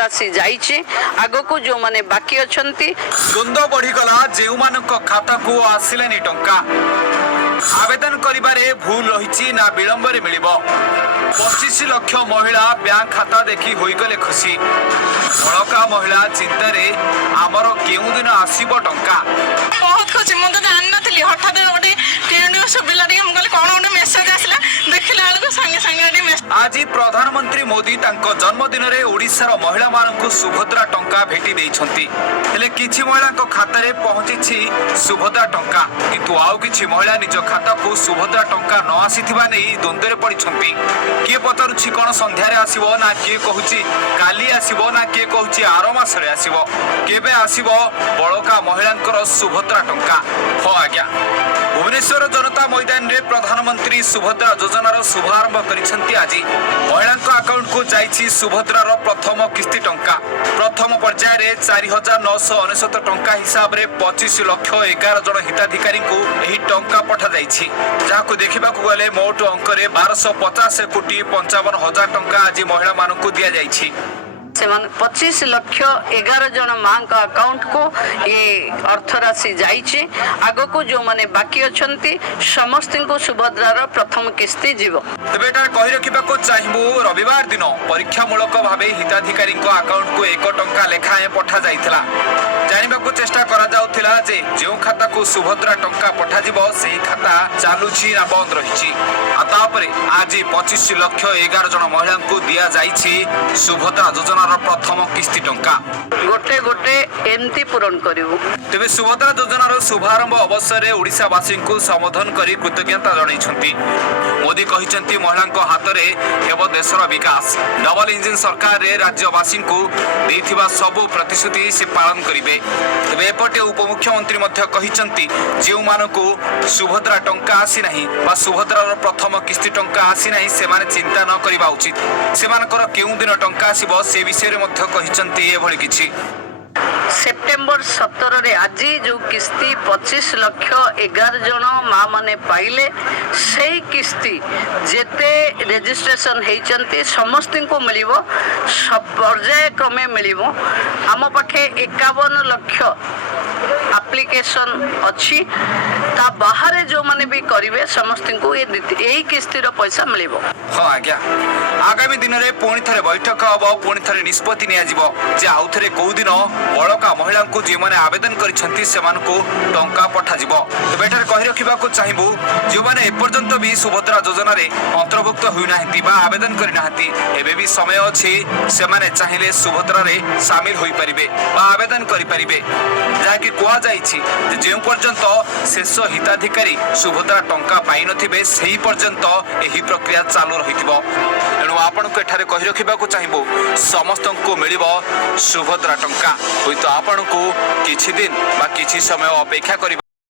राशि जाइए आग को जो माने बाकी अच्छा द्वंद बढ़ीगला जो खाता को आसिलानी टंका आवेदन करिबारे भूल रही ना विलंबरे मिल 25 लाख महिला बैंक खाता देखी होईगले खुशी बड़का महिला चिंतार आमर केउ दिन आसीब टंका बहुत खुशी मुझे जान नी हठात गोटे ट्रेन सुविधा कौन गोटे मेसेज आसला देखला संगे संगे आज प्रधानमंत्री मोदी तांको जन्मदिन रे ओडिशार महिला मानकु सुभद्रा टंका भेटी देइछंती हेले किछि महिला खाता रे पहुंची सुभद्रा टंका किंतु आउ किछि महिला निज खाता को सुभद्रा टंका न आसीथिबा नै द्वंद्वरे पड़िछंती किए पचारुछि कोन संध्यारे आसीबो ना किए कहूछि काली आसीबो ना किए कहूछि आरो मासरे आसीबो केबे आसीबो बड़का महिलांकर सुभद्रा टंका हो आज्ञा भुवनेश्वर जनता मैदान रे प्रधानमंत्री सुभद्रा योजनार शुभारंभ करिसेंती आज महिला अकाउंट को जाइछि सुभद्रार प्रथम किस्ती टंका प्रथम पर्याय रे 4999 टंका हिसाब रे 25 लाख 11 जन हिताधिकारी को एही टंका पठा जाइछि जाको देखिबा को गले मोट अंक रे 1250 कोटी 55 हजार टंका आज महिला मानकु दिया जाइछि 25 लाख 11 जन माँ का अकाउंट को ये अर्थ राशि जाइए आग को जो माने बाकी अच्छा समस्त को सुभद्रार प्रथम किस्ती जीव तेज एटा कहि रखिबाको चाहिबो रविवार दिन परीक्षामूलक भाव हिताधिकारी अकाउंट को 1 टंका लेखाएं पठा जाइथिला जानिबाको चेष्टा करा जाउथिला जे जो खाता को सुभद्रा टंका पठा जीवो सेही खाता चालुछि ना बंद रहिछि तापरे आज 25 लाख 11 जन महिला को दिया जाइछि सुभद्रा योजना प्रथम किस्ती टंका गोटे गोटे एमती पूरण करिवो तेबे सुभद्रा योजनार शुभारंभ अवसर में ओडिशावासी को संबोधन कर कृतज्ञता जणाइछंती मोदी कहिसंती महिला हाथ में हेब देशर विकास डबल इंजिन सरकार रे राज्यवासी को देथिबा सबु प्रतिश्रुति से पालन करिवे तेबे एपटे उपमुख्यमंत्री मध्य कहिसंती जेउ मानको सुभद्रा टंका आसी नाही बा सुभद्रार प्रथम किस्ती टंका आसी नाही से माने चिंता न करिबा उचित सेमानकर केउ दिन टंका आसीबो से विषय रे मध्य कहिसंती एभली किछि सेप्टेम्बर 17 रे आज जो किस्ती 25 लाख 11 जन माँ माने पाइले से किस्ती जेते रेजिस्ट्रेशन होती समस्त को मिलिबो सब पर्याय क्रमे मिलिबो आम पाखे 51 लाख एप्लिकेशन अच्छी ता बाहर जो माने भी करिवे समस्त को यही किस्ती रो पैसा मिलिबो हाँ आज्ञा आगामी दिन में पुणी थे बैठक हम पुणी थे निष्पत्ति नि आउ थे कौ दिन बड़का महिला को जो मैंने आवेदन करा पठाଯିब तेज एठार कही रखा चाहबू जो मैंने एपर्यंत भी सुभद्रा योजना अंतर्भुक्त होना आवेदन करना एबे भी समय अच्छी से माने चाहिए सुभद्रा सामिल हो पारे आवेदन करें जहाँकि कहुई जो पर्यंत शेष हिताधिकारी सुभद्रा टंका पाई नथिबे सेही पर्यंत एही प्रक्रिया चालू रही तेणु आपण को एठारे कही रखा चाहबू समस्त को मिल सुभद्रा टंका हुई तो आपण को किछि दिन बा किछि समय अपेक्षा कर